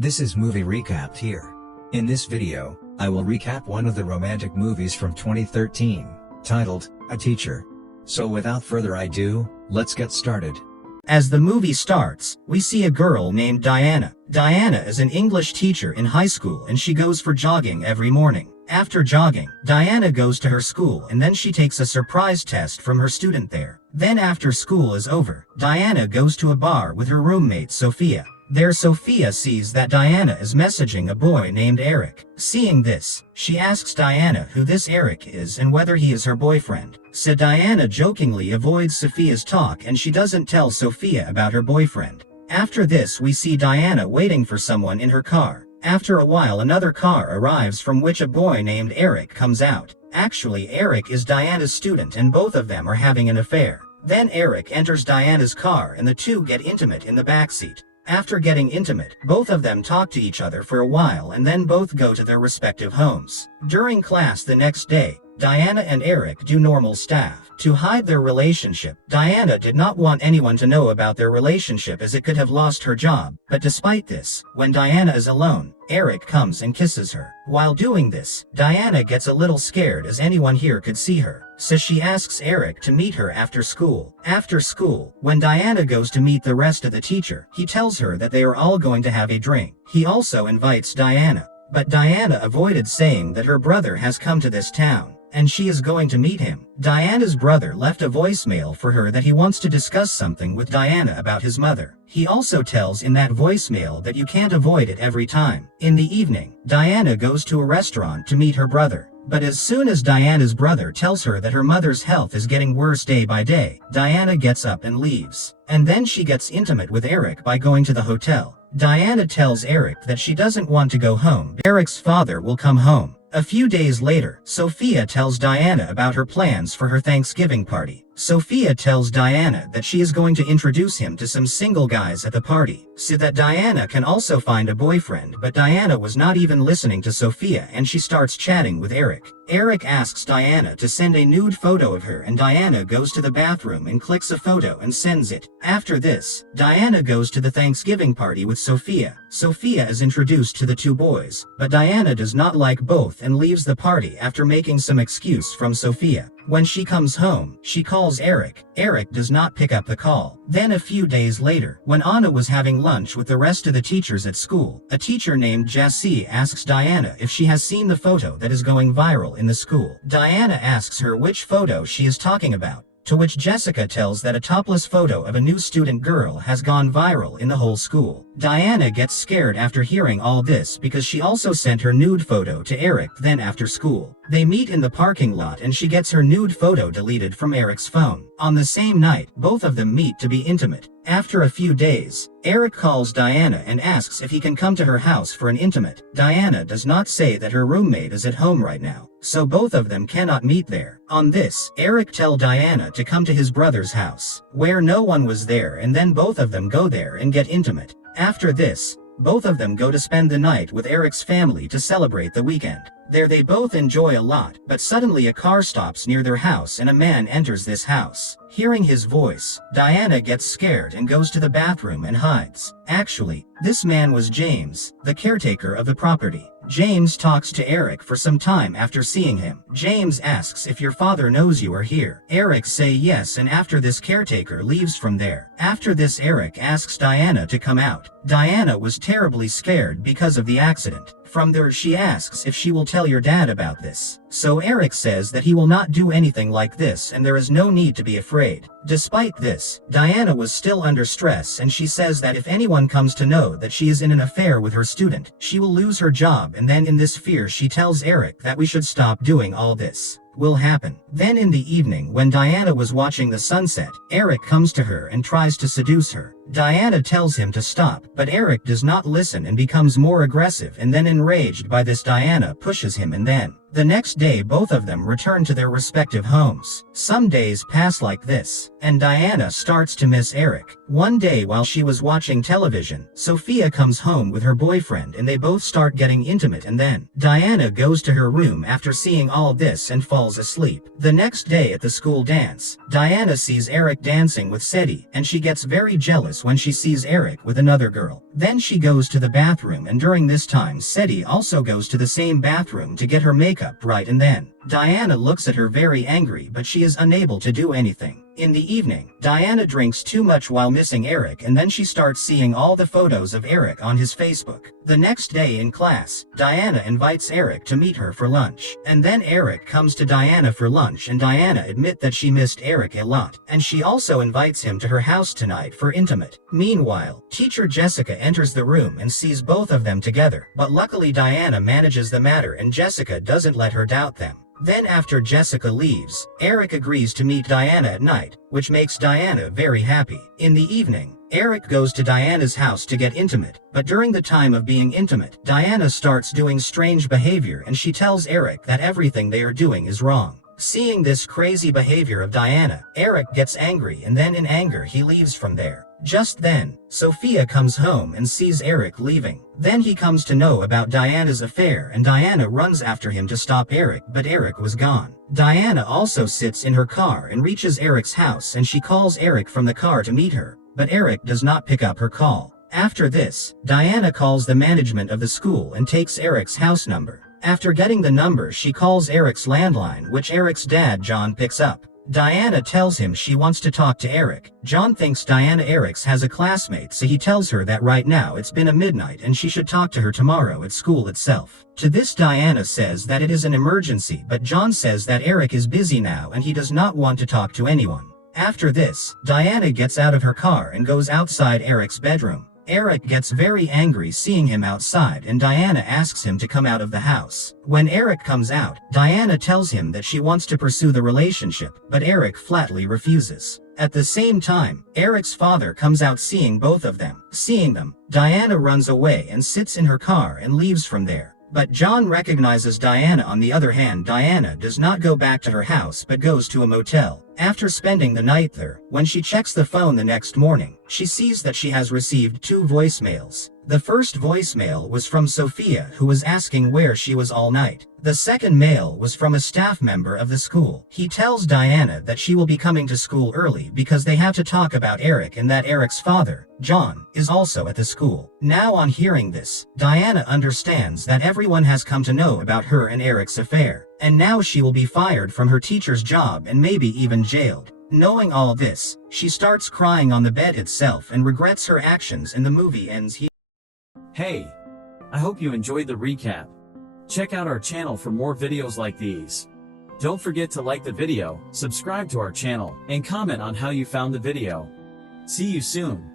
This is Movie Recapped here. In this video, I will recap one of the romantic movies from 2013, titled, A Teacher. So without further ado, let's get started. As the movie starts, we see a girl named Diana. Diana is an English teacher in high school and she goes for jogging every morning. After jogging, Diana goes to her school and then she takes a surprise test from her student there. Then after school is over, Diana goes to a bar with her roommate Sophia. There Sophia sees that Diana is messaging a boy named Eric. Seeing this, she asks Diana who this Eric is and whether he is her boyfriend. So Diana jokingly avoids Sophia's talk and she doesn't tell Sophia about her boyfriend. After this we see Diana waiting for someone in her car. After a while another car arrives from which a boy named Eric comes out. Actually Eric is Diana's student and both of them are having an affair. Then Eric enters Diana's car and the two get intimate in the backseat. After getting intimate, both of them talk to each other for a while and then both go to their respective homes. During class the next day, Diana and Eric do normal stuff. To hide their relationship, Diana did not want anyone to know about their relationship as it could have lost her job. But despite this, when Diana is alone, Eric comes and kisses her. While doing this, Diana gets a little scared as anyone here could see her. So she asks Eric to meet her after school. After school, when Diana goes to meet the rest of the teacher, he tells her that they are all going to have a drink. He also invites Diana. But Diana avoided saying that her brother has come to this town, and she is going to meet him. Diana's brother left a voicemail for her that he wants to discuss something with Diana about his mother. He also tells in that voicemail that you can't avoid it every time. In the evening, Diana goes to a restaurant to meet her brother. But as soon as Diana's brother tells her that her mother's health is getting worse day by day, Diana gets up and leaves. And then she gets intimate with Eric by going to the hotel. Diana tells Eric that she doesn't want to go home. Eric's father will come home. A few days later, Sophia tells Diana about her plans for her Thanksgiving party. Sophia tells Diana that she is going to introduce him to some single guys at the party, so that Diana can also find a boyfriend. But Diana was not even listening to Sophia and she starts chatting with Eric. Eric asks Diana to send a nude photo of her and Diana goes to the bathroom and clicks a photo and sends it. After this, Diana goes to the Thanksgiving party with Sophia. Sophia is introduced to the two boys, but Diana does not like both and leaves the party after making some excuse from Sophia. When she comes home, she calls Eric. Eric does not pick up the call. Then a few days later, when Anna was having lunch with the rest of the teachers at school, a teacher named Jessie asks Diana if she has seen the photo that is going viral in the school. Diana asks her which photo she is talking about, to which Jessica tells that a topless photo of a new student girl has gone viral in the whole school. Diana gets scared after hearing all this because she also sent her nude photo to Eric. Then after school, they meet in the parking lot and she gets her nude photo deleted from Eric's phone. On the same night, both of them meet to be intimate. After a few days, Eric calls Diana and asks if he can come to her house for an intimate. Diana does not say that her roommate is at home right now, so both of them cannot meet there. On this, Eric tells Diana to come to his brother's house, where no one was there, and then both of them go there and get intimate. After this, both of them go to spend the night with Eric's family to celebrate the weekend. There they both enjoy a lot, but suddenly a car stops near their house and a man enters this house. Hearing his voice, Diana gets scared and goes to the bathroom and hides. Actually, this man was James, the caretaker of the property. James talks to Eric for some time after seeing him. James asks if your father knows you are here. Eric say yes, and after this caretaker leaves from there. After this Eric asks Diana to come out. Diana was terribly scared because of the accident. From there she asks if she will tell your dad about this. So Eric says that he will not do anything like this and there is no need to be afraid. Despite this, Diana was still under stress and she says that if anyone comes to know that she is in an affair with her student, she will lose her job, and then in this fear she tells Eric that we should stop doing all this will happen. Then in the evening when Diana was watching the sunset, Eric comes to her and tries to seduce her. Diana tells him to stop, but Eric does not listen and becomes more aggressive, and then enraged by this Diana pushes him and then The next day both of them return to their respective homes. Some days pass like this, and Diana starts to miss Eric. One day while she was watching television, Sophia comes home with her boyfriend and they both start getting intimate, and then Diana goes to her room after seeing all this and falls asleep. The next day at the school dance, Diana sees Eric dancing with Seti, and she gets very jealous when she sees Eric with another girl. Then she goes to the bathroom, and during this time Seti also goes to the same bathroom to get her makeup right, and then Diana looks at her very angry, but she is unable to do anything. In the evening, Diana drinks too much while missing Eric, and then she starts seeing all the photos of Eric on his Facebook. The next day in class, Diana invites Eric to meet her for lunch. And then Eric comes to Diana for lunch, and Diana admits that she missed Eric a lot. And she also invites him to her house tonight for intimate. Meanwhile, teacher Jessica enters the room and sees both of them together. But luckily Diana manages the matter and Jessica doesn't let her doubt them. Then after Jessica leaves, Eric agrees to meet Diana at night, which makes Diana very happy. In the evening, Eric goes to Diana's house to get intimate, but during the time of being intimate, Diana starts doing strange behavior and she tells Eric that everything they are doing is wrong. Seeing this crazy behavior of Diana, Eric gets angry, and then in anger he leaves from there. Just then, Sophia comes home and sees Eric leaving. Then he comes to know about Diana's affair and Diana runs after him to stop Eric, but Eric was gone. Diana also sits in her car and reaches Eric's house, and she calls Eric from the car to meet her, but Eric does not pick up her call. After this, Diana calls the management of the school and takes Eric's house number. After getting the number, she calls Eric's landline, which Eric's dad John picks up. Diana tells him she wants to talk to Eric. John thinks Diana Eric's has a classmate, so he tells her that right now it's been a midnight and she should talk to her tomorrow at school itself. To this Diana says that it is an emergency, but John says that Eric is busy now and he does not want to talk to anyone. After this, Diana gets out of her car and goes outside Eric's bedroom. Eric gets very angry seeing him outside, and Diana asks him to come out of the house. When Eric comes out, Diana tells him that she wants to pursue the relationship, but Eric flatly refuses. At the same time, Eric's father comes out seeing both of them. Seeing them, Diana runs away and sits in her car and leaves from there. But John recognizes Diana. On the other hand, Diana does not go back to her house but goes to a motel. After spending the night there, when she checks the phone the next morning, she sees that she has received 2 voicemails. The first voicemail was from Sophia, who was asking where she was all night. The second mail was from a staff member of the school. He tells Diana that she will be coming to school early because they have to talk about Eric, and that Eric's father, John, is also at the school. Now on hearing this, Diana understands that everyone has come to know about her and Eric's affair, and now she will be fired from her teacher's job and maybe even jailed. Knowing all this, she starts crying on the bed itself and regrets her actions, and the movie ends here. Hey, I hope you enjoyed the recap. Check out our channel for more videos like these. Don't forget to like the video, subscribe to our channel, and comment on how you found the video. See you soon.